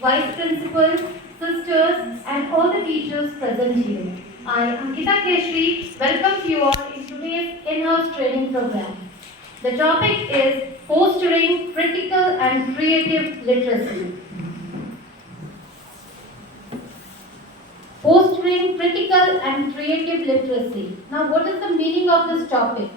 Vice Principal, sisters, and all the teachers present here. I, Ankita Keshri, welcome you all in today's in-house training program. The topic is fostering critical and creative literacy. Fostering critical and creative literacy. Now, what is the meaning of this topic?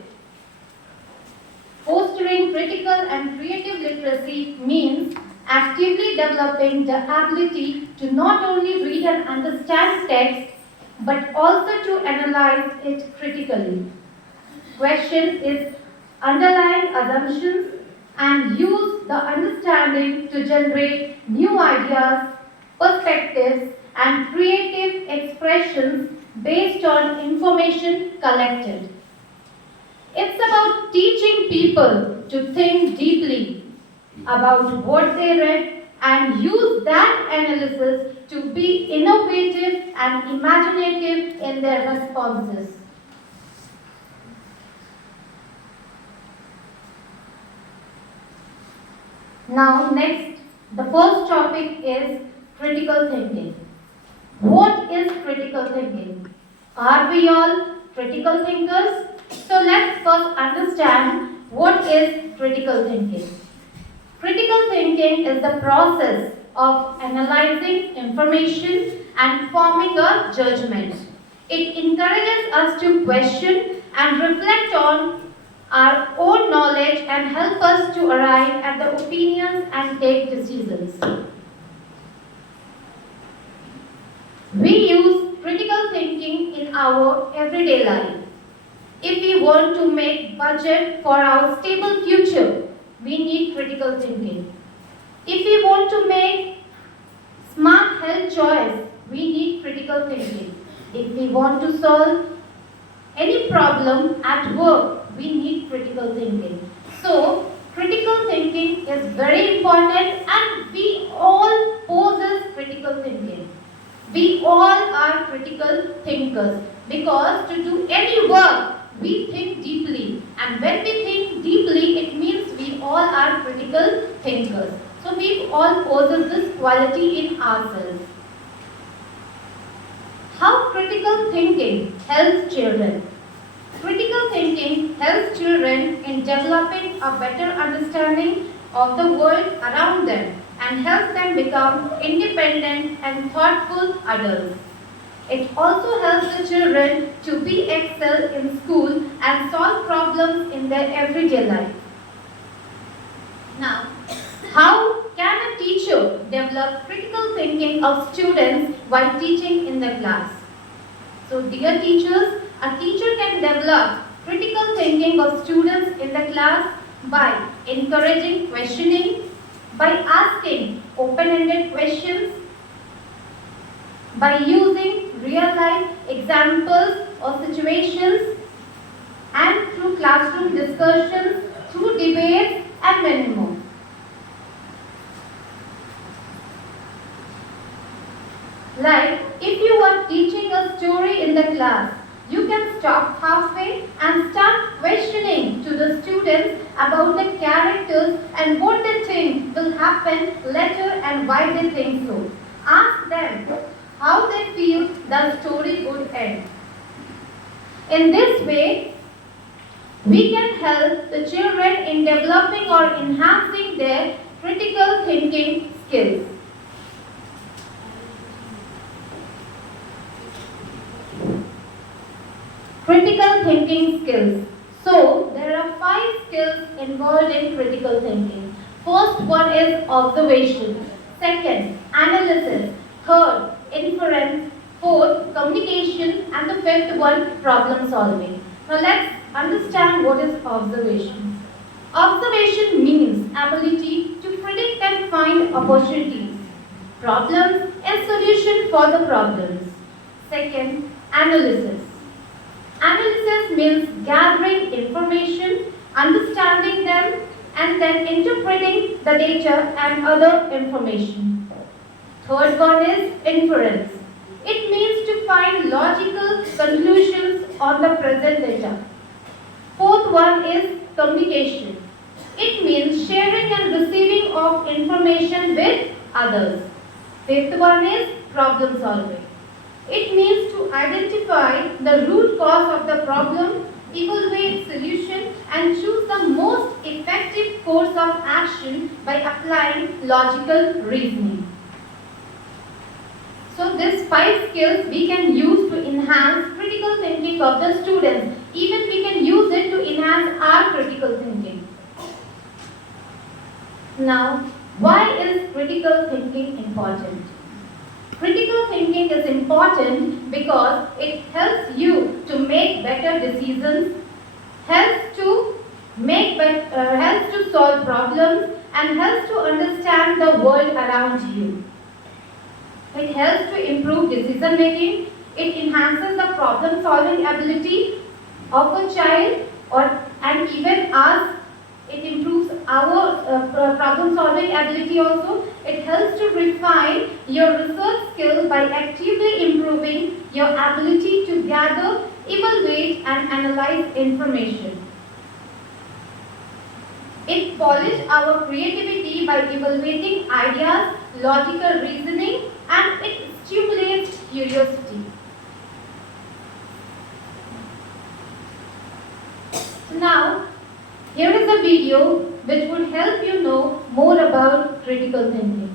Fostering critical and creative literacy means actively developing the ability to not only read and understand text, but also to analyze it critically. Question is underlying assumptions and use the understanding to generate new ideas, perspectives, and creative expressions based on information collected. It's about teaching people to think deeply about what they read and use that analysis to be innovative and imaginative in their responses. Now, next, the first topic is critical thinking. What is critical thinking? Are we all critical thinkers? So let's first understand what is critical thinking. Critical thinking is the process of analyzing information and forming a judgment. It encourages us to question and reflect on our own knowledge and help us to arrive at the opinions and take decisions. We use critical thinking in our everyday life. If we want to make budget for our stable future, we need critical thinking. If we want to make smart health choice, we need critical thinking. If we want to solve any problem at work, we need critical thinking. So, critical thinking is very important and we all possess critical thinking. We all are critical thinkers because to do any work, we think deeply. And when we think deeply, it means we all are critical thinkers. So we all possess this quality in ourselves. How critical thinking helps children? Critical thinking helps children in developing a better understanding of the world around them and helps them become independent and thoughtful adults. It also helps the children to be excel in school and solve problems in their everyday life. Now, how can a teacher develop critical thinking of students while teaching in the class? So, dear teachers, a teacher can develop critical thinking of students in the class by encouraging questioning, by asking open-ended questions, by using real-life examples or situations, and through classroom discussions, through debates, and many more. Like, if you are teaching a story in the class, you can stop halfway and start questioning to the students about the characters and what they think will happen later and why they think so. Ask them how they feel the story would end. In this way, we can help the children in developing or enhancing their critical thinking skills. Critical thinking skills. So, there are 5 skills involved in critical thinking. First one is observation. Second, analysis. Third, inference. Fourth, communication. And the fifth one, problem solving. Now, let's understand what is observation. Observation means ability to predict and find opportunities, problems, and solution for the problems. Second, analysis. Analysis means gathering information, understanding them, and then interpreting the data and other information. Third one is inference. It means to find logical conclusions on the present data. Fourth one is communication. It means sharing and receiving of information with others. Fifth one is problem solving. It means to identify the root cause of the problem, evaluate solution, and choose the most effective course of action by applying logical reasoning. So these 5 skills we can use to enhance critical thinking of the students. Even we can use it to enhance our critical thinking. Now, why is critical thinking important? Critical thinking is important because it helps you to make better decisions, helps to solve problems, and helps to understand the world around you. It helps to improve decision making. It enhances the problem solving ability of a child, and even us. It improves our problem solving ability also. It helps to refine your research skill by actively improving your ability to gather, evaluate, and analyze information. It polishes our creativity by evaluating ideas, logical reasoning, and it stimulates curiosity. So now, here is a video which would help you know more about critical thinking.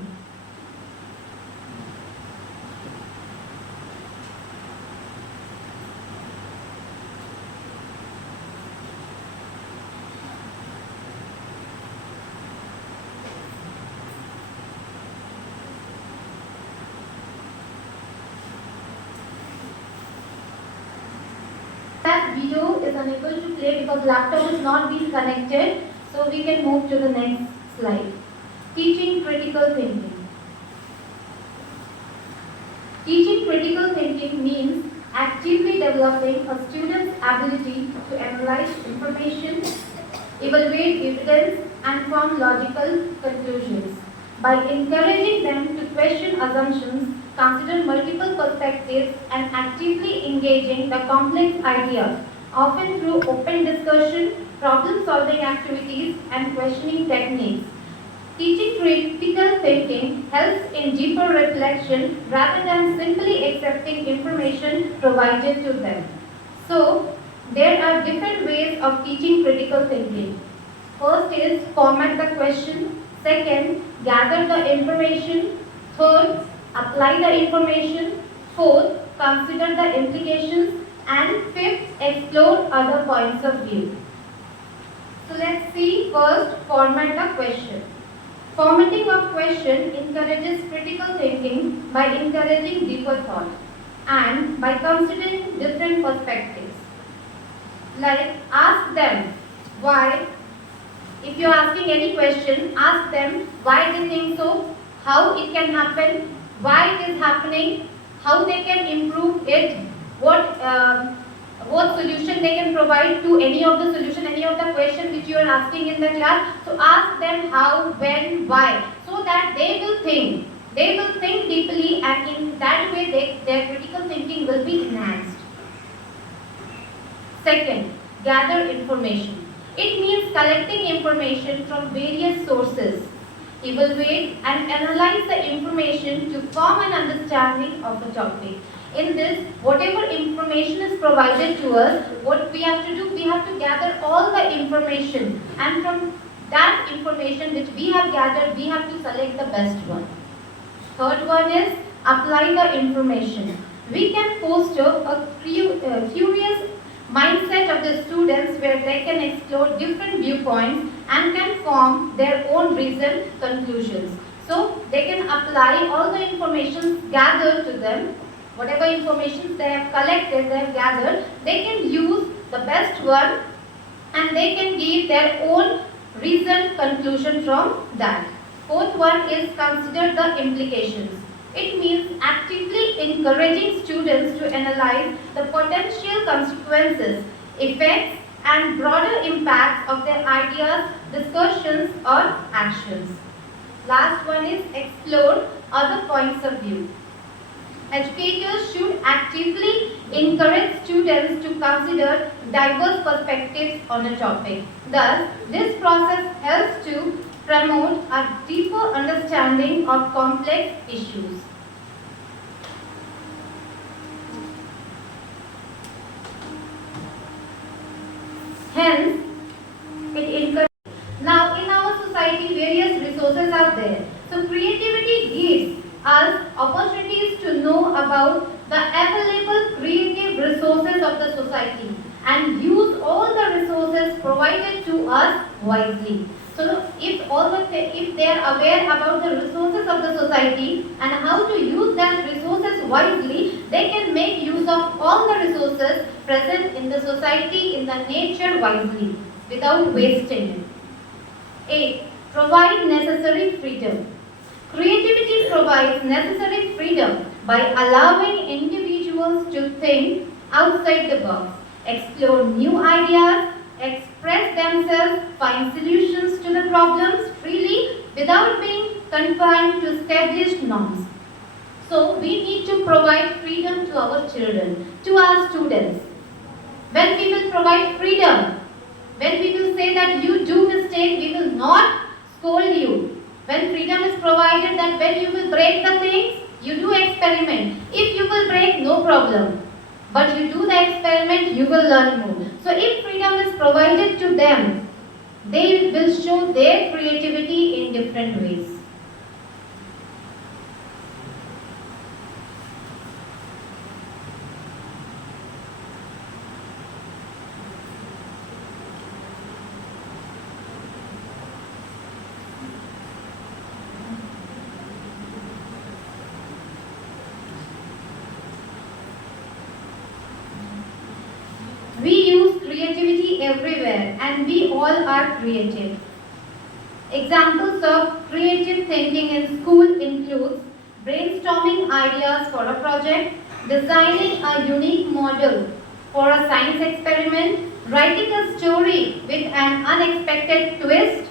That video is unable to play because laptop is not being connected, so we can move to the next slide. Teaching critical thinking. Teaching critical thinking means actively developing a student's ability to analyze information, evaluate evidence, and form logical conclusions. By encouraging them to question assumptions, consider multiple perspectives, and actively engaging the complex ideas, often through open discussion, problem-solving activities, and questioning techniques. Teaching critical thinking helps in deeper reflection rather than simply accepting information provided to them. So, there are different ways of teaching critical thinking. First is format the question. Second, gather the information. Third, apply the information. Fourth, consider the implications. And fifth, explore other points of view. So let's see first, format the question. Formatting of question encourages critical thinking by encouraging deeper thought and by considering different perspectives. Like, ask them why. If you are asking any question, ask them why they think so, how it can happen, why it is happening, how they can improve it, what solution they can provide to any of the solution, any of the question which you are asking in the class. So ask them how, when, why, so that they will think. They will think deeply, and in that way their critical thinking will be enhanced. Second, gather information. It means collecting information from various sources. Evaluate and analyze the information to form an understanding of a topic. In this, whatever information is provided to us, what we have to do, we have to gather all the information, and from that information which we have gathered, we have to select the best one. Third one is apply the information. We can foster a curious mindset of the students where they can explore different viewpoints and can form their own reasoned conclusions. So they can apply all the information gathered to them, whatever information they have collected, they have gathered, they can use the best one and they can give their own reasoned conclusion from that. Fourth one is consider the implications. It means actively encouraging students to analyze the potential consequences, effects, and broader impacts of their ideas, discussions, or actions. Last one is explore other points of view. Educators should actively encourage students to consider diverse perspectives on a topic. Thus, this process helps to promote a deeper understanding of complex issues. Hence, it encourages. Now, in our society, various resources are there. So, creativity gives us opportunities to know about the available creative resources of the society and use all the resources provided to us wisely. So, if they are aware about the resources of the society and how to use that resources wisely, they can make use of all the resources present in the society, in the nature wisely, without wasting it. 8. Provide necessary freedom. Creativity provides necessary freedom by allowing individuals to think outside the box, explore new ideas, express themselves, find solutions to the problems freely without being confined to established norms. So, we need to provide freedom to our children, to our students. When we will provide freedom, when we will say that you do mistake, we will not scold you. When freedom is provided, that when you will break the things, you do experiment. If you will break, no problem. But you do the experiment, you will learn more. So if freedom is provided to them, they will show their creativity in different ways. We use creativity everywhere and we all are creative. Examples of creative thinking in school includes brainstorming ideas for a project, designing a unique model for a science experiment, writing a story with an unexpected twist,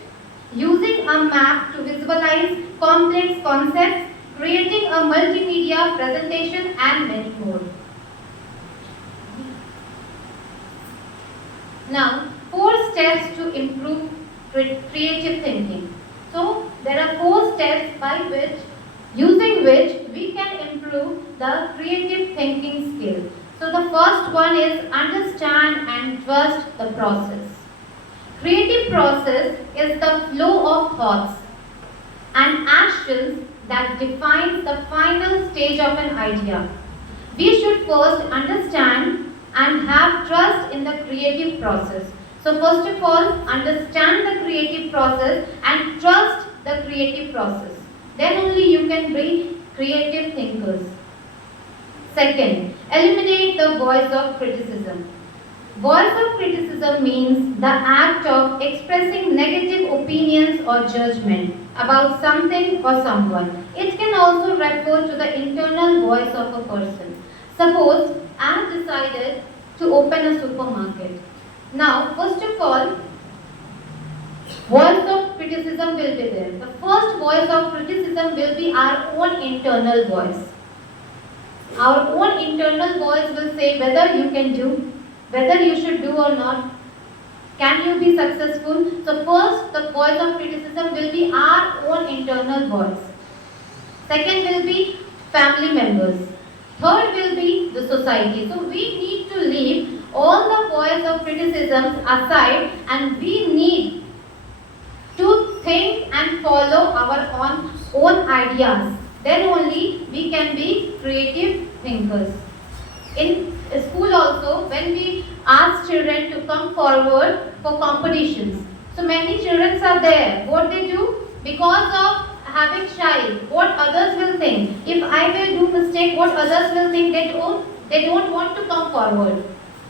using a map to visualize complex concepts, creating a multimedia presentation and many more. Now, 4 steps to improve creative thinking. So, there are 4 steps by which, using which we can improve the creative thinking skill. So, the first one is understand and trust the process. Creative process is the flow of thoughts and actions that defines the final stage of an idea. We should first understand and have trust in the creative process. So first of all, understand the creative process and trust the creative process. Then only you can be creative thinkers. Second, eliminate the voice of criticism. Voice of criticism means the act of expressing negative opinions or judgment about something or someone. It can also refer to the internal voice of a person. Suppose I have decided to open a supermarket. Now, first of all, voice of criticism will be there. The first voice of criticism will be our own internal voice. Our own internal voice will say whether you can do, whether you should do or not. Can you be successful? So first, the voice of criticism will be our own internal voice. Second will be family members. Third will be the society. So we need to leave all the voice of criticisms aside and we need to think and follow our own ideas. Then only we can be creative thinkers. In school also, when we ask children to come forward for competitions, so many children are there. What they do? Because of having shy, what others will think. If I will do mistake, what others will think. They don't want to come forward.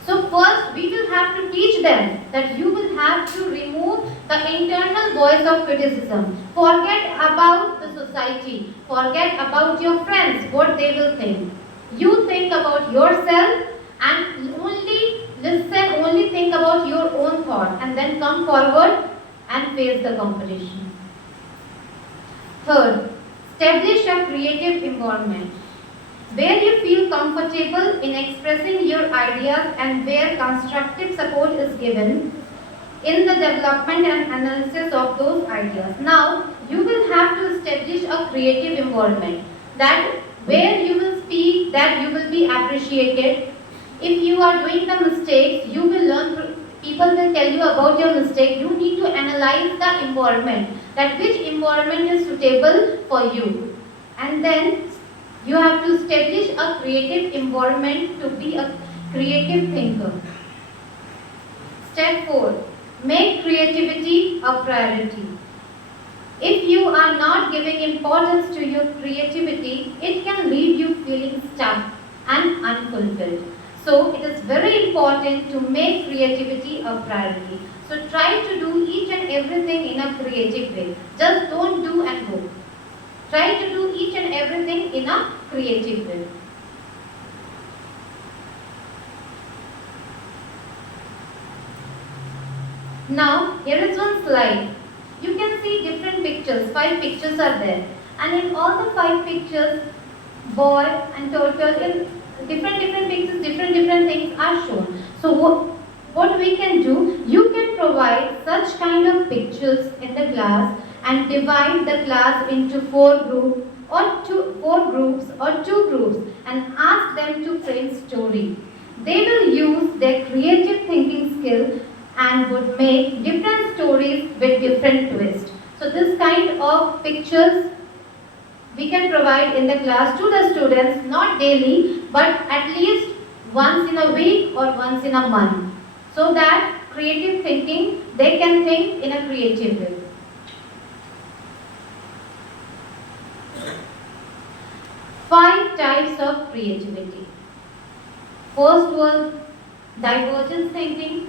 So first we will have to teach them that you will have to remove the internal voice of criticism. Forget about the society. Forget about your friends, what they will think. You think about yourself and only listen, only think about your own thought and then come forward and face the competition. Third, establish a creative environment where you feel comfortable in expressing your ideas and where constructive support is given. in the development and analysis of those ideas. Now, you will have to establish a creative environment that where you will speak, that you will be appreciated. If you are doing the mistakes, you will learn, people will tell you about your mistake. You need to analyze the environment, that which environment is suitable for you. And then you have to establish a creative environment to be a creative thinker. Step 4. Make creativity a priority. If you are not giving importance to your creativity, it can leave you feeling stuck and unfulfilled. So it is very important to make creativity a priority. So try to do each and everything in a creative way. Just don't do and go. Try to do each and everything in a creative way. Now, here is one slide. You can see different pictures. 5 pictures are there. And in all the 5 pictures, boy and turtle, in different pictures, different things are shown. So what we can do, you can provide such kind of pictures in the class and divide the class into 4 groups or 2 groups and ask them to frame story. They will use their creative thinking skill and would make different stories with different twists. So this kind of pictures we can provide in the class to the students, not daily, but at least once in a week or once in a month. So that creative thinking, they can think in a creative way. Five types of creativity. First was divergent thinking.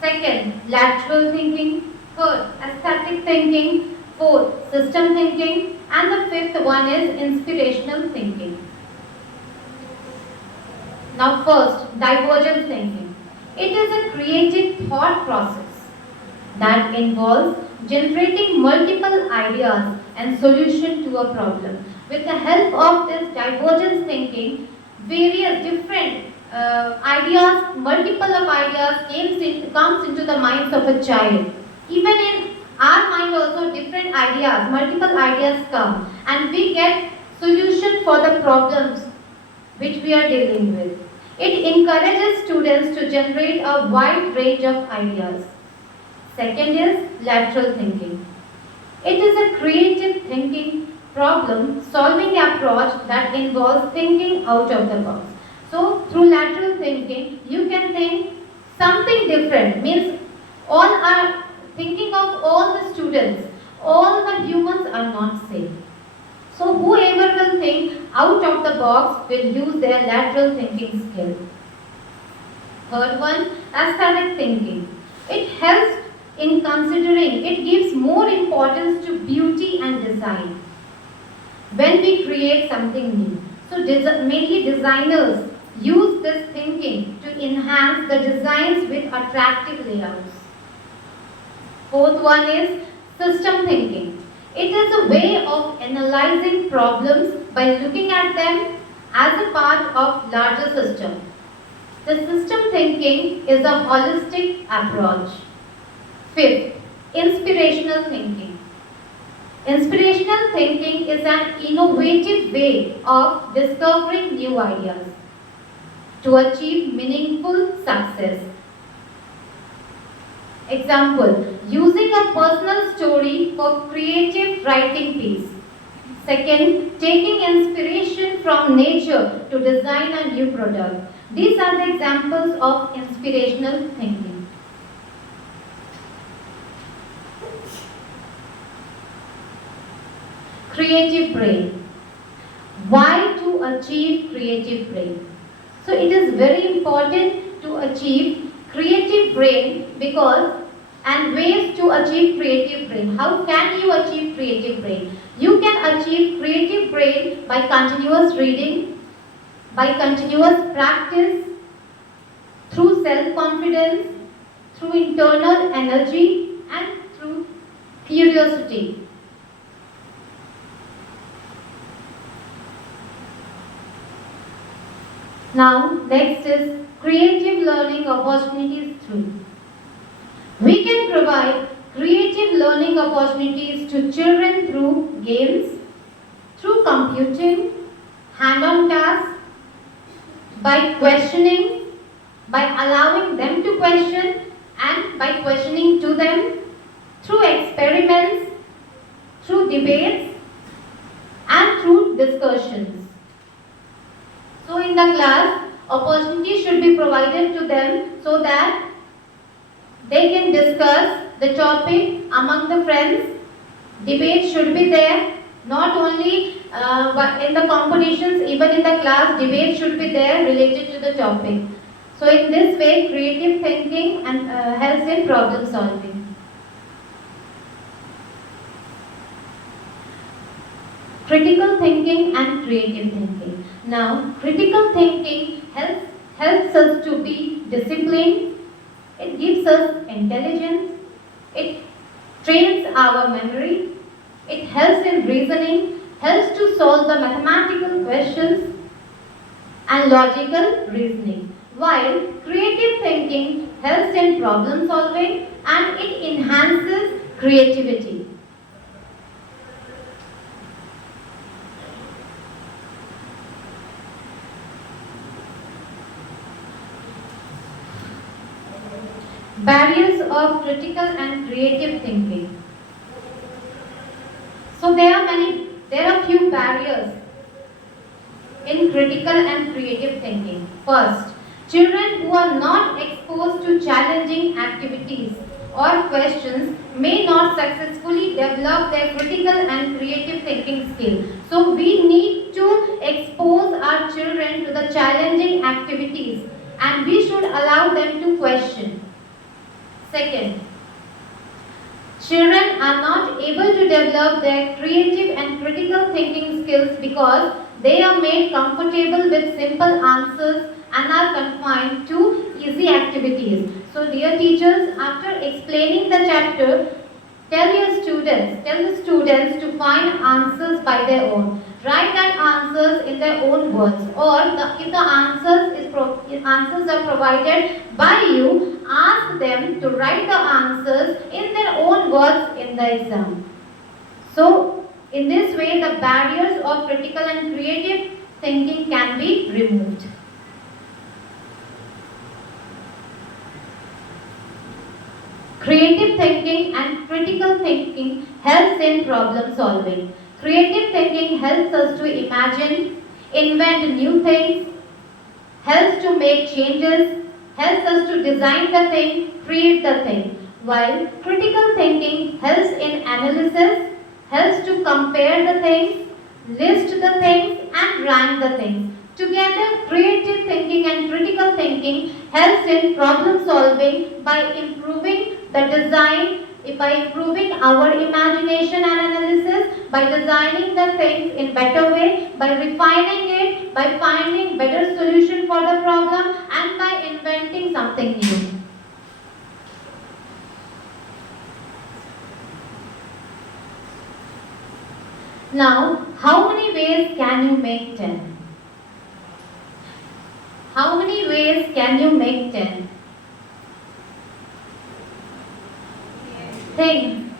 Second, lateral thinking. Third, aesthetic thinking. Fourth, system thinking. And the fifth one is inspirational thinking. Now first, divergent thinking. It is a creative thought process that involves generating multiple ideas and solution to a problem. With the help of this divergent thinking, various different ideas, multiple of ideas comes into the minds of a child. Even in our mind also different ideas, multiple ideas come and we get solution for the problems which we are dealing with. It encourages students to generate a wide range of ideas. Second is lateral thinking. It is a creative thinking problem solving approach that involves thinking out of the box. So through lateral thinking, you can think something different, means all are thinking of all the students, all the humans are not same. So whoever will think out of the box will use their lateral thinking skill. Third one, aesthetic thinking. It helps in considering, it gives more importance to beauty and design when we create something new. So mainly designers use this thinking to enhance the designs with attractive layouts. Fourth one is system thinking. It is a way of analyzing problems by looking at them as a part of larger system. The system thinking is a holistic approach. Fifth, inspirational thinking. Inspirational thinking is an innovative way of discovering new ideas to achieve meaningful success. Example, using a personal story for creative writing piece. Second, taking inspiration from nature to design a new product. These are the examples of inspirational thinking. Creative brain. Why to achieve creative brain? So it is very important to achieve creative brain because, and ways to achieve creative brain. How can you achieve creative brain? You can achieve creative brain by continuous reading, by continuous practice, through self-confidence, through internal energy and through curiosity. Now, next is creative learning opportunities 3. We can can provide creative learning opportunities to children through games, through computing, hand-on tasks, by questioning, by allowing them to question and by questioning to them, through experiments, through debates and through discussions. So in the class, opportunity should be provided to them so that they can discuss the topic among the friends. Debate should be there, not only but in the competitions, even in the class, debate should be there related to the topic. So in this way, creative thinking and helps in problem solving. Critical thinking and creative thinking. Now, critical thinking helps us to be disciplined. It gives us intelligence. It trains our memory. It helps in reasoning, helps to solve the mathematical questions and logical reasoning. While creative thinking helps in problem solving and it enhances creativity. Barriers of critical and creative thinking. So there are few barriers in critical and creative thinking. First, children who are not exposed to challenging activities or questions may not successfully develop their critical and creative thinking skill. So we need to expose our children to the challenging activities and we should allow them to question. Second, children are not able to develop their creative and critical thinking skills because they are made comfortable with simple answers and are confined to easy activities. So dear teachers, after explaining the chapter, tell the students to find answers by their own. Write that answers in their own words, or if the answers are provided by you, ask them to write the answers in their own words in the exam. So in this way, the barriers of critical and creative thinking can be removed. Creative thinking and critical thinking helps in problem solving. Creative thinking helps us to imagine, invent new things, helps to make changes, helps us to design the thing, create the thing. While critical thinking helps in analysis, helps to compare the things, list the things and rank the things. Together, creative thinking and critical thinking helps in problem solving by improving the design, by improving our imagination and analysis, by designing the things in better way, by refining it, by finding better solution for the problem and by inventing something new. Now, how many ways can you make 10? How many ways can you make 10? Think.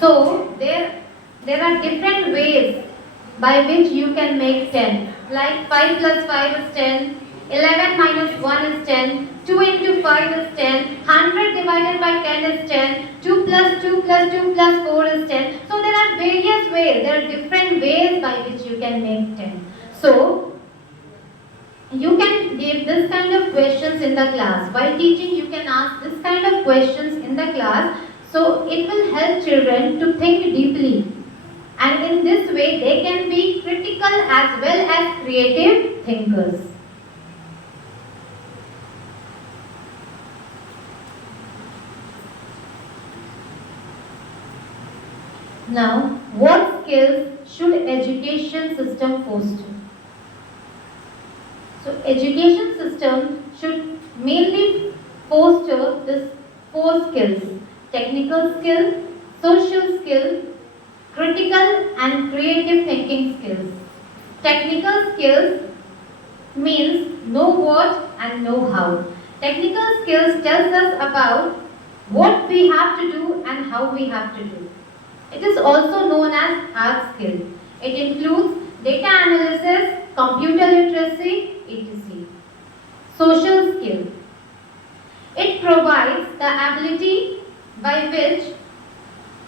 So, there are different ways by which you can make 10. Like 5 plus 5 is 10, 11 minus 1 is 10, 2 into 5 is 10, 100 divided by 10 is 10, 2 plus 2 plus 2 plus 4 is 10. So there are various ways, there are different ways by which you can make 10. So, you can give this kind of questions in the class. While teaching, you can ask this kind of questions in the class. So it will help children to think deeply. And in this way, they can be critical as well as creative thinkers. Now, what skills should education system foster? education system should mainly foster this four skills: technical skill, social skill, critical and creative thinking skills. Technical skills means know what and know how. Technical skills tells us about what we have to do and how we have to do. It is also known as hard skill. It includes data analysis, computer literacy, etc. Social skill. It provides the ability by which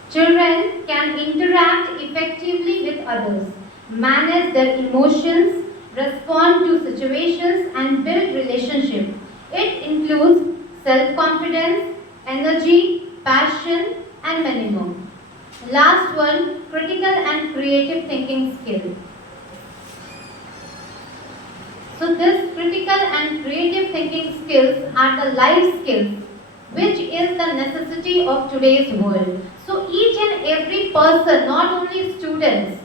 children can interact effectively with others, manage their emotions, respond to situations, and build relationships. It includes self-confidence, energy, passion, and many more. Last one, critical and creative thinking skill. So this critical and creative thinking skills are the life skills which is the necessity of today's world. So each and every person, not only students,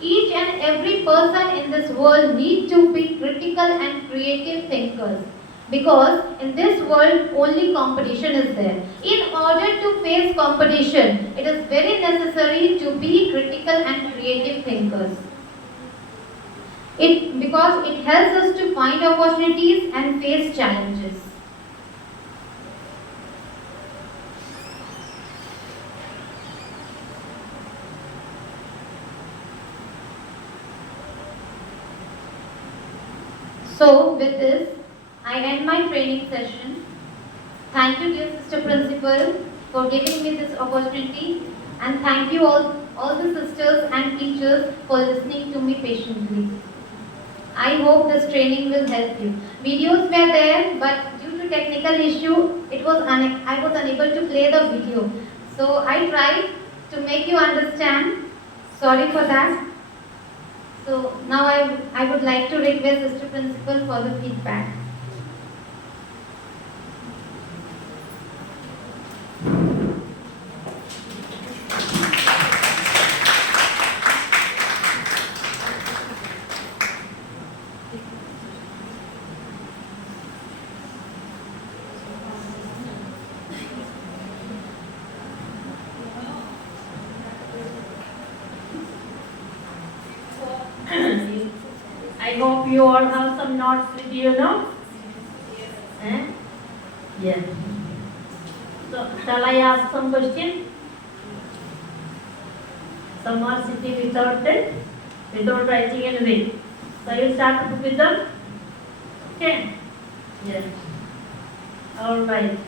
each and every person in this world need to be critical and creative thinkers. Because in this world only competition is there. In order to face competition, it is very necessary to be critical and creative thinkers. Because it helps us to find opportunities and face challenges. So with this, I end my training session. Thank you, dear Sister Principal, for giving me this opportunity, and thank you all the sisters and teachers for listening to me patiently. I hope this training will help you. Videos were there, but due to technical issue, I was unable to play the video. So I tried to make you understand. Sorry for that. So now I would like to request Sister Principal for the feedback. I hope you all have some notes with you now. Eh? Yes. So, shall I ask some questions? Some are sitting without writing anything. So, you start with them? Okay? Yes. All right.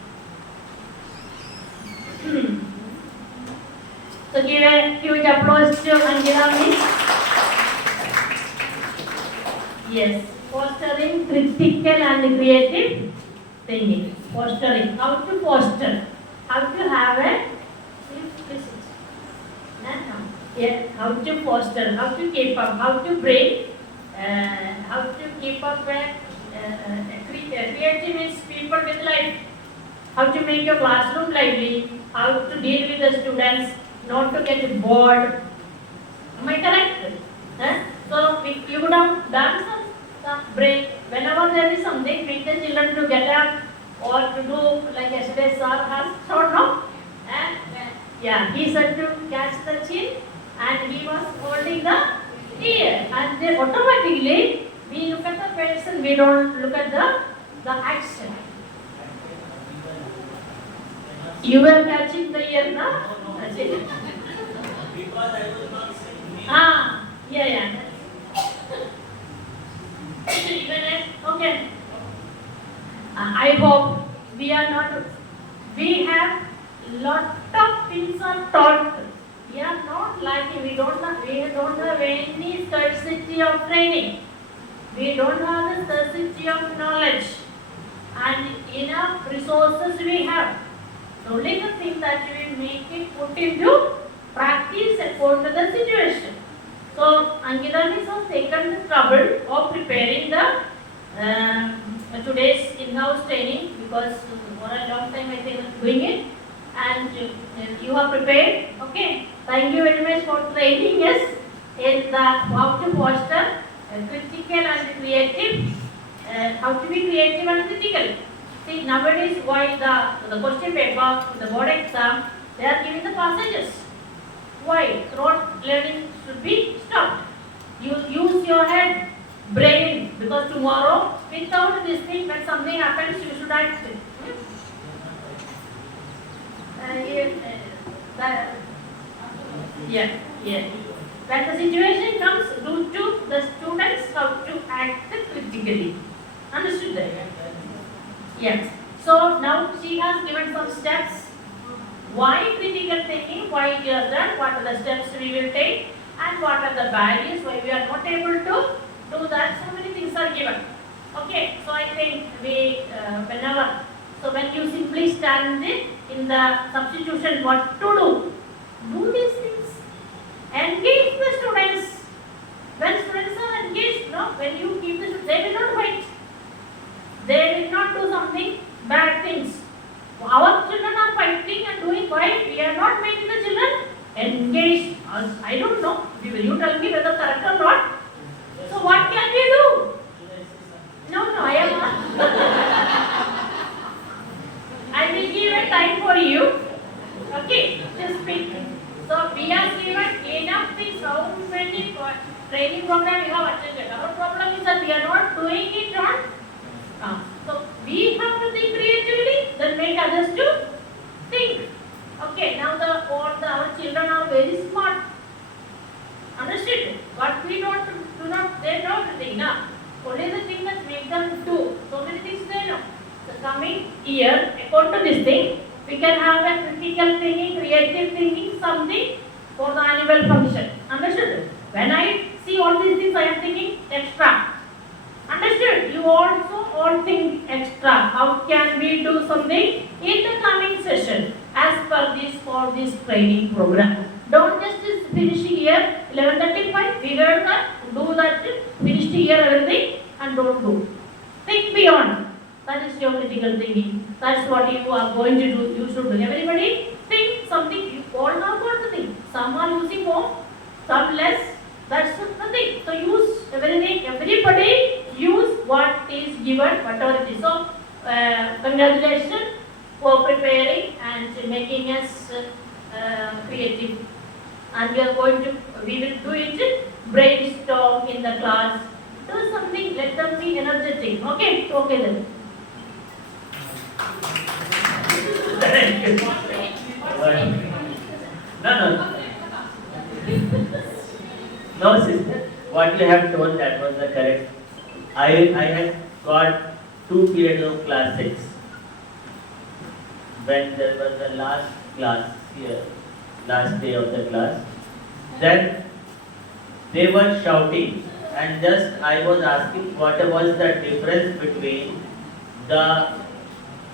So, give a huge applause to Angela Miss. Yes, fostering critical and creative thinking. Fostering. How to foster? How to have a yeah, how to foster, how to keep up, how to bring, how to keep up creative means people with life. How to make your classroom lively, how to deal with the students, not to get bored. Am I correct? So you could have done some break. Whenever there is something, make the children to get up or to do like yesterday sir has taught, no? And yeah, he said to catch the chin and he was holding the ear. And then automatically we look at the person, we don't look at the action. You were catching the ear, no? Because I was not saying. Yeah. Okay. I hope we have lot of things are taught. We are not lacking. We don't have any scarcity of training. We don't have the scarcity of knowledge, and enough resources we have. Only the thing that we make it put into practice according to the situation. So Ankita has taken the trouble of preparing the today's in-house training, because for a long time I think doing it, and you have prepared. Okay, thank you very much for training us in the how to foster critical and creative how to be creative and critical. See, nowadays, why the question paper, the board exam, they are giving the passages. Why? Rote learning should be stopped. You use your head, brain, because tomorrow, without this thing, when something happens, you should act. Yeah, yeah. When the situation comes, do to the students how to act critically. Understood that? Yes. So now she has given some steps. Why critical thinking? Why it is done? What are the steps we will take? And what are the barriers? Why we are not able to do that? So many things are given. Okay. So I think we whenever. So when you simply stand in the substitution, what to do? Do these things. Engage the students. When students are engaged, no, when you keep the they will not fight. They will not do something bad things. Our children are fighting and doing why we are not making the children engaged. I don't know. You tell me whether correct or not. So what can we do? No, I am. I will give a time for you. Okay, just speak. So we are given enough things. How many training program we have attended? Our problem is that we are not doing it on. So we have to think creatively, then make others to think. Okay, now our children are very smart. Understood? But we do not, they know everything. No? Only the thing that make them do. So many things they know. So coming year, according to this thing, we can have a critical thinking, creative thinking, something for the annual function. Understood? When I see all these things, I am thinking extra. Understood? You also all think extra. How can we do something in the coming session as per this for this training program? Don't just finish here 11:35. We heard that. Do that. Finish here everything and don't do. Think beyond. That is your critical thinking. That's what you are going to do. You should do. Everybody think something. You all know what to think. Some are using more, some less. That's the thing. So use everything. Everybody use what is given, whatever it is. So congratulations for preparing and making us creative. And we will do it. Brainstorm in the class. Do something. Let them be energetic. Okay then. Thank you. No. No, sister. What you have told, that was the correct. I had got 2 periods of class 6. When there was the last class here, last day of the class, then they were shouting, and just I was asking what was the difference between the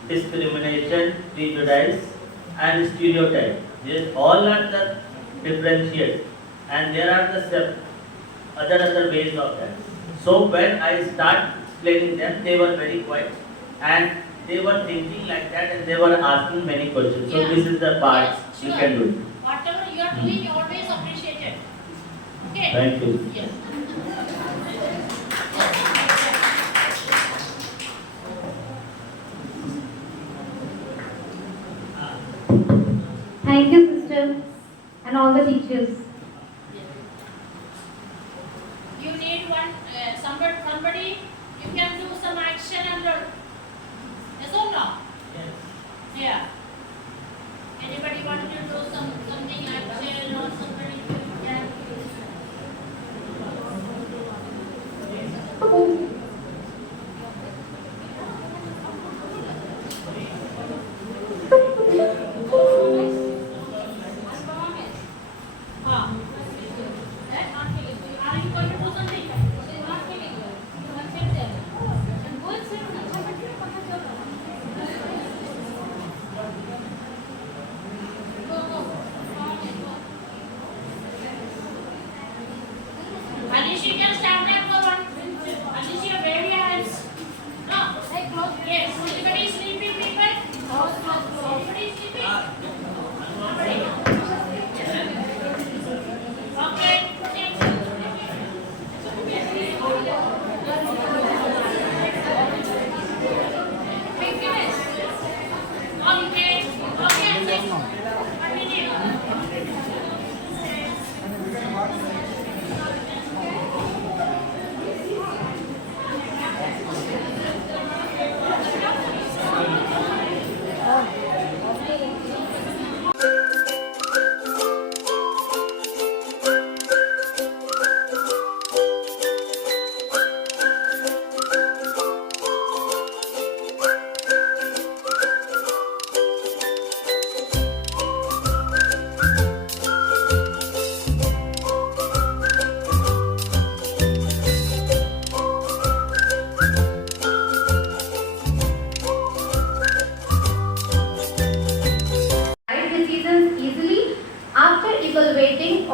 discrimination, prejudice and stereotype. These all are the differentiate, and there are the other ways of that. So when I start explaining them, they were very quiet and they were thinking like that and they were asking many questions. So this is the part you can do. Whatever you are doing, always appreciated. Okay? Thank you. Yes. Thank you, sister, and all the teachers. You need somebody, you can do some action under. Yes or no? Yes. Yeah. Anybody want to do something action or somebody? Yeah.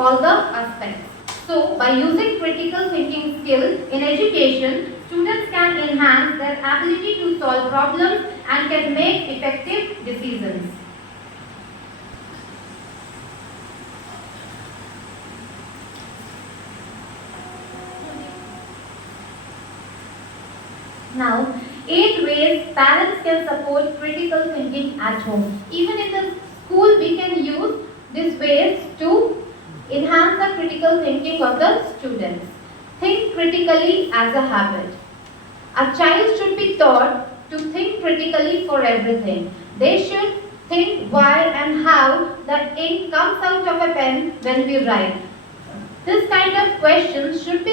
all the aspects. So, by using critical thinking skill in education, students can enhance their ability to solve problems and can make effective decisions. Now, 8 ways parents can support critical thinking at home. Even in the school, we can use these ways to enhance the critical thinking of the students. Think critically as a habit. A child should be taught to think critically for everything. They should think why and how the ink comes out of a pen when we write. This kind of questions should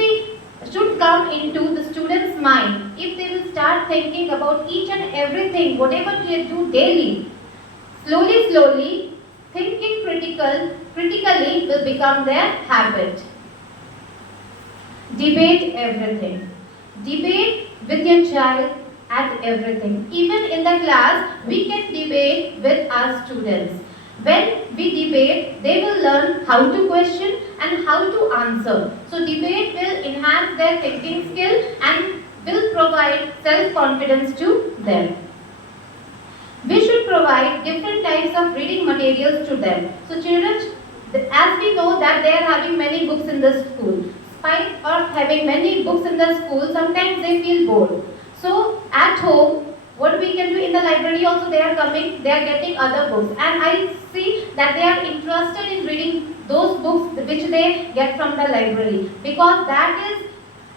come into the student's mind if they will start thinking about each and everything, whatever they do daily. Slowly, thinking critically will become their habit. Debate everything. Debate with your child at everything. Even in the class, we can debate with our students. When we debate, they will learn how to question and how to answer. So debate will enhance their thinking skill and will provide self-confidence to them. We should provide different types of reading materials to them. So children, as we know that they are having many books in the school. Despite of having many books in the school, sometimes they feel bored. So at home, what we can do in the library also, they are coming, they are getting other books. And I see that they are interested in reading those books which they get from the library. Because that is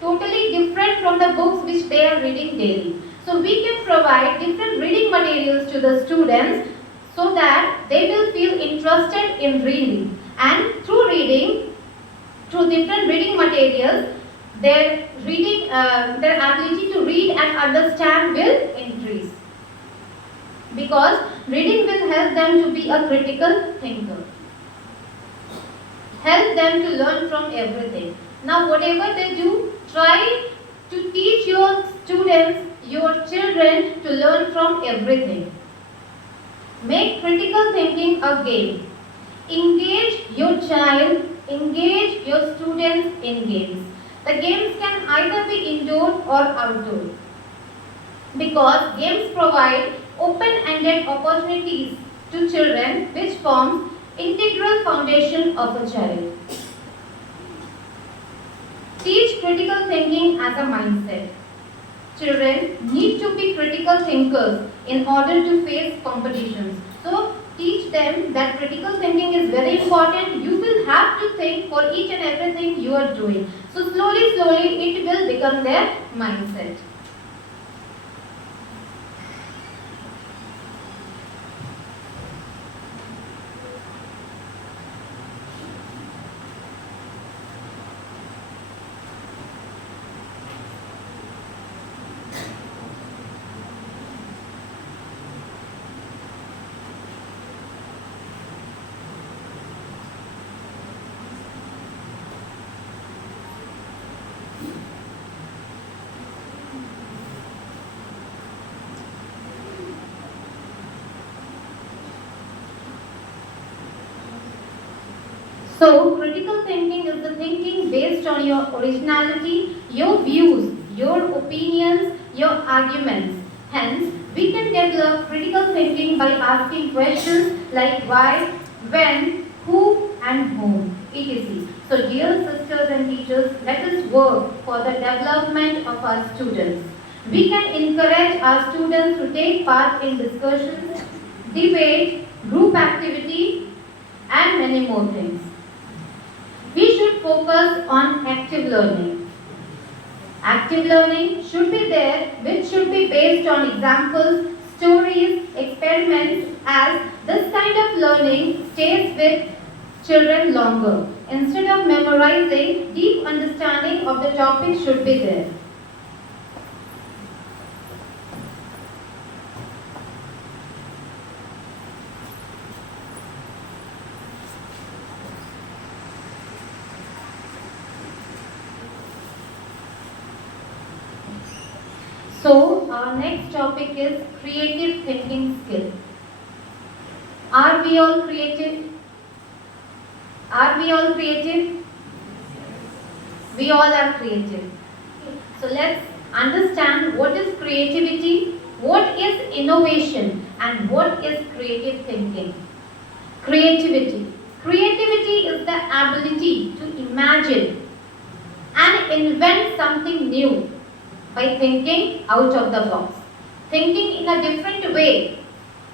totally different from the books which they are reading daily. So we can provide different reading materials to the students so that they will feel interested in reading. And through different reading materials, their ability to read and understand will increase. Because reading will help them to be a critical thinker. Help them to learn from everything. Now whatever they do, try to teach your students, your children to learn from everything. Make critical thinking a game. Engage your child, engage your students in games. The games can either be indoor or outdoor. Because games provide open-ended opportunities to children which forms integral foundation of a child. Teach critical thinking as a mindset. Children need to be critical thinkers in order to face competitions. So teach them that critical thinking is very important. You will have to think for each and everything you are doing. So slowly it will become their mindset. So, critical thinking is the thinking based on your originality, your views, your opinions, your arguments. Hence, we can develop critical thinking by asking questions like why, when, who and whom, etc. So, dear sisters and teachers, let us work for the development of our students. We can encourage our students to take part in discussions, debate, group activity and many more things. We should focus on active learning. Active learning should be there, which should be based on examples, stories, experiments, as this kind of learning stays with children longer. Instead of memorizing, deep understanding of the topic should be there. So, our next topic is creative thinking skill. Are we all creative? Are we we all creative? We all are creative. So let's understand what is creativity, what is innovation, and what is creative thinking. Creativity. Creativity is the ability to imagine and invent something new by thinking out of the box. Thinking in a different way.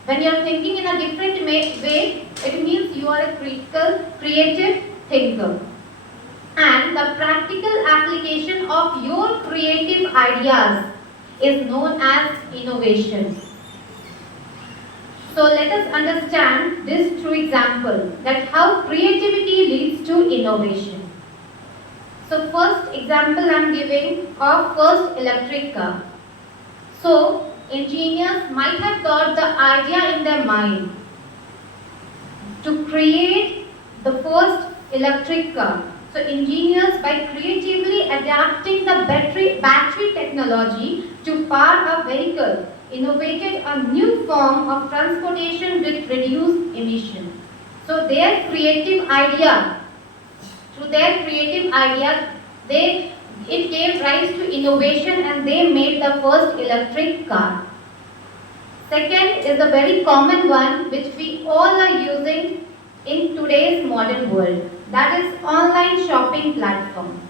When you are thinking in a different way, it means you are a critical, creative thinker. And the practical application of your creative ideas is known as innovation. So let us understand this through example, that how creativity leads to innovation. So first example I am giving of first electric car. So engineers might have got the idea in their mind to create the first electric car. So engineers, by creatively adapting the battery technology to power a vehicle, innovated a new form of transportation with reduced emission. So their creative idea, it gave rise to innovation and they made the first electric car. Second is a very common one which we all are using in today's modern world. That is online shopping platform.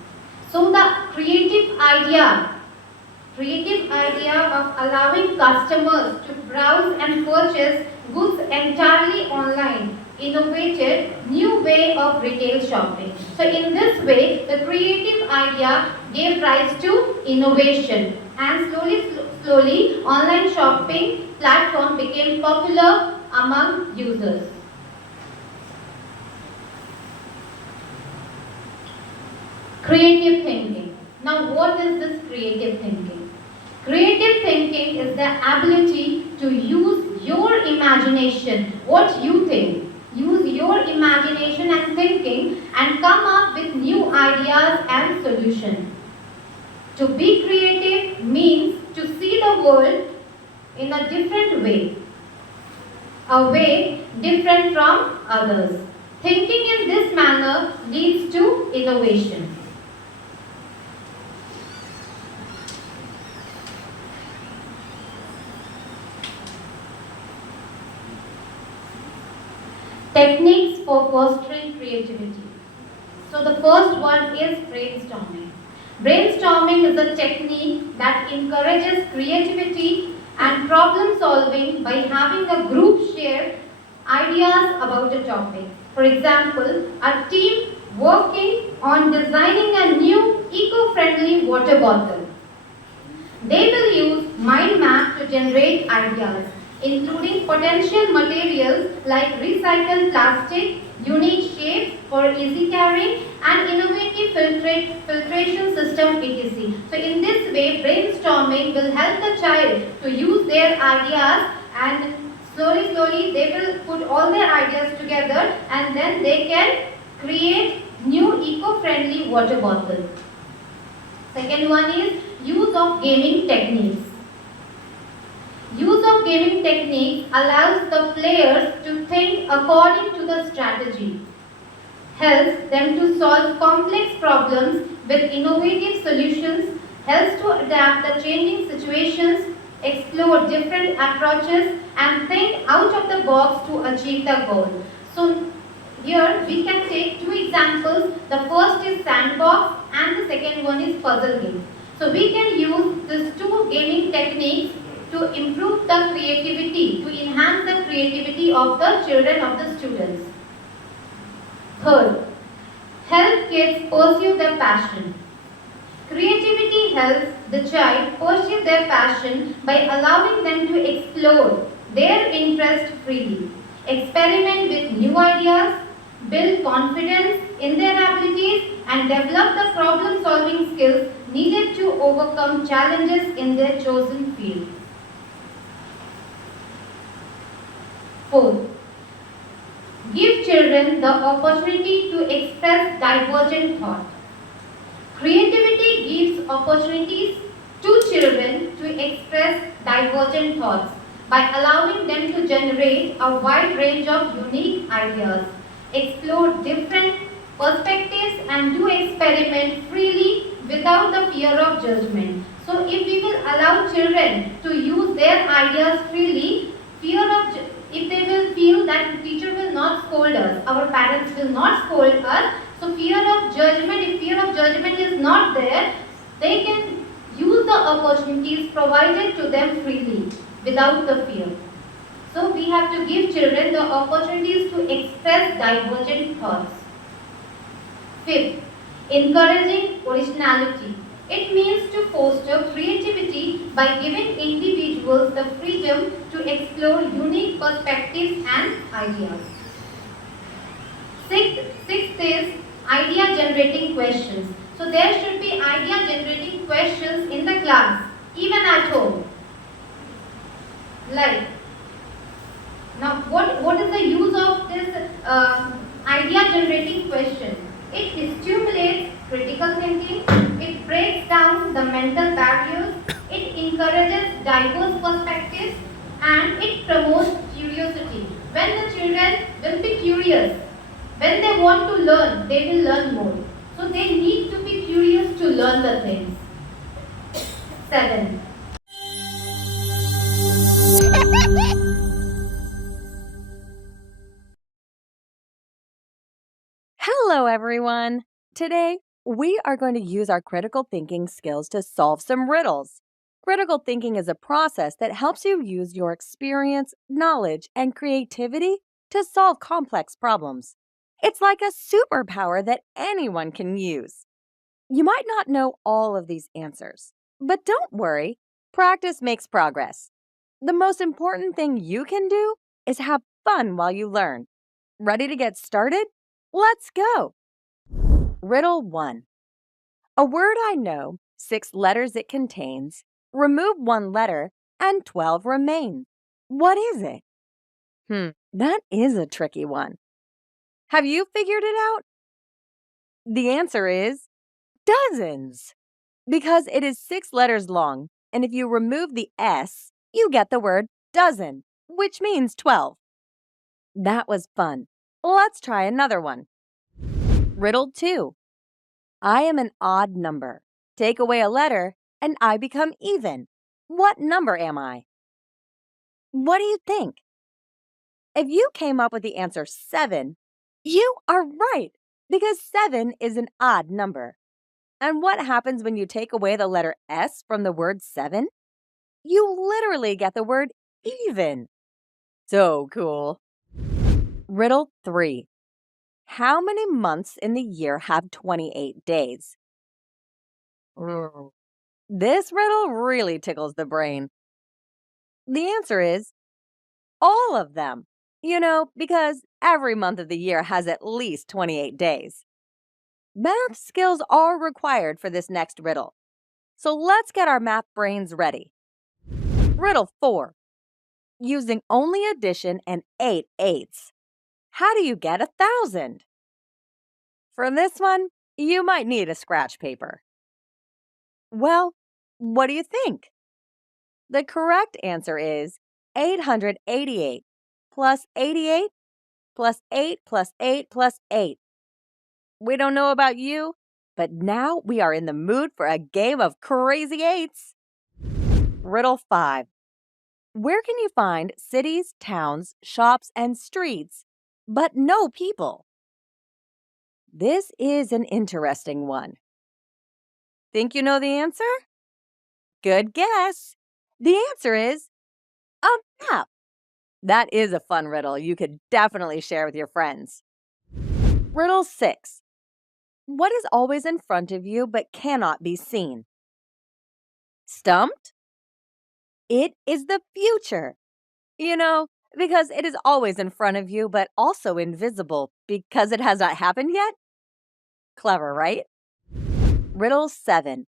So the creative idea of allowing customers to browse and purchase goods entirely online innovated new way of retail shopping. So in this way, the creative idea gave rise to innovation, and slowly online shopping platform became popular among users. Creative thinking. Now what is this creative thinking? Creative thinking is the ability to use your imagination, what you think. Use your imagination and thinking and come up with new ideas and solutions. To be creative means to see the world in a different way, a way different from others. Thinking in this manner leads to innovation. Techniques for fostering creativity. So the first one is brainstorming. Brainstorming is a technique that encourages creativity and problem solving by having a group share ideas about a topic. For example, a team working on designing a new eco-friendly water bottle. They will use mind map to generate ideas, including potential materials like recycled plastic, unique shapes for easy carrying, and innovative filtration system etc. So in this way, brainstorming will help the child to use their ideas, and slowly they will put all their ideas together and then they can create new eco-friendly water bottles. Second one is use of gaming techniques. Use of gaming techniques allows the players to think according to the strategy, helps them to solve complex problems with innovative solutions, helps to adapt the changing situations, explore different approaches, and think out of the box to achieve the goal. So here we can take two examples. The first is sandbox and the second one is puzzle game. So we can use these two gaming techniques to improve the creativity, to enhance the creativity of the children, of the students. Third, help kids pursue their passion. Creativity helps the child pursue their passion by allowing them to explore their interest freely, experiment with new ideas, build confidence in their abilities, and develop the problem-solving skills needed to overcome challenges in their chosen field. Fourth, give children the opportunity to express divergent thought. Creativity gives opportunities to children to express divergent thoughts by allowing them to generate a wide range of unique ideas, explore different perspectives and do experiment freely without the fear of judgment. So if we will allow children to use their ideas freely, if they will feel that teacher will not scold us, our parents will not scold us, so fear of judgment, if fear of judgment is not there, they can use the opportunities provided to them freely without the fear. So we have to give children the opportunities to express divergent thoughts. Fifth, encouraging originality. It means to foster creativity by giving individuals the freedom to explore unique perspectives and ideas. Sixth is idea generating questions. So there should be idea generating questions in the class, even at home. Like, now what is the use of this idea generating question? It stimulates critical thinking, it breaks down the mental barriers, it encourages diverse perspectives, and it promotes curiosity. When the children will be curious, when they want to learn, they will learn more. So they need to be curious to learn the things. 7. Hello, everyone. Today, we are going to use our critical thinking skills to solve some riddles. Critical thinking is a process that helps you use your experience, knowledge, and creativity to solve complex problems. It's like a superpower that anyone can use. You might not know all of these answers, but don't worry, practice makes progress. The most important thing you can do is have fun while you learn. Ready to get started? Let's go! Riddle 1. A word I know, 6 letters it contains, remove 1 letter, and 12 remain. What is it? That is a tricky one. Have you figured it out? The answer is dozens, because it is 6 letters long, and if you remove the S, you get the word dozen, which means 12. That was fun. Let's try another one. Riddle 2. I am an odd number. Take away a letter, and I become even. What number am I? What do you think? If you came up with the answer 7, you are right, because 7 is an odd number. And what happens when you take away the letter S from the word 7? You literally get the word even. So cool. Riddle 3. How many months in the year have 28 days? This riddle really tickles the brain. The answer is all of them. Because every month of the year has at least 28 days. Math skills are required for this next riddle. So let's get our math brains ready. Riddle 4. Using only addition and 8 eighths. How do you get 1,000? For this one, you might need a scratch paper. Well, what do you think? The correct answer is 888 plus 88 plus 8 plus 8 plus 8. We don't know about you, but now we are in the mood for a game of crazy eights. Riddle 5. Where can you find cities, towns, shops, and streets, but no people? This is an interesting one. Think you know the answer? Good guess. The answer is a map. That is a fun riddle you could definitely share with your friends. Riddle 6. What is always in front of you but cannot be seen? Stumped? It is the future. Because it is always in front of you but also invisible because it has not happened yet? Clever, right? Riddle 7.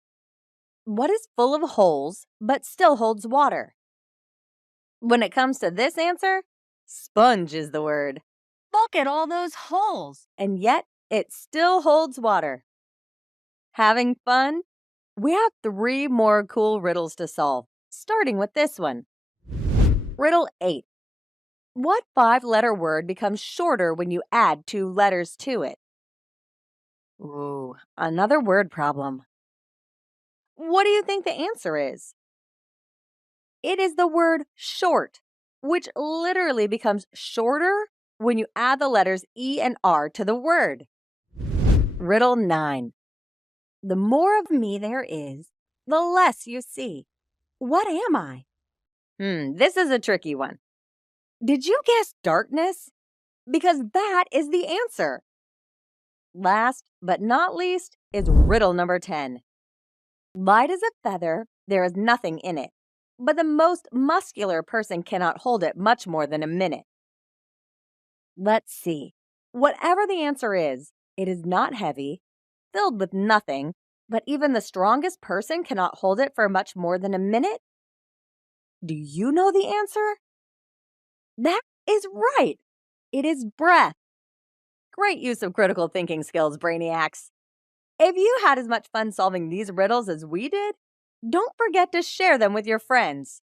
What is full of holes but still holds water? When it comes to this answer, sponge is the word. Look at all those holes, and yet it still holds water. Having fun? We have 3 more cool riddles to solve, starting with this one. Riddle 8. What 5-letter word becomes shorter when you add 2 letters to it? Ooh, another word problem. What do you think the answer is? It is the word short, which literally becomes shorter when you add the letters E and R to the word. Riddle 9. The more of me there is, the less you see. What am I? This is a tricky one. Did you guess darkness? Because that is the answer. Last but not least is riddle number 10. Light as a feather, there is nothing in it, but the most muscular person cannot hold it much more than a minute. Let's see. Whatever the answer is, it is not heavy, filled with nothing, but even the strongest person cannot hold it for much more than a minute? Do you know the answer? That is right. It is breath. Great use of critical thinking skills, Brainiacs. If you had as much fun solving these riddles as we did, don't forget to share them with your friends.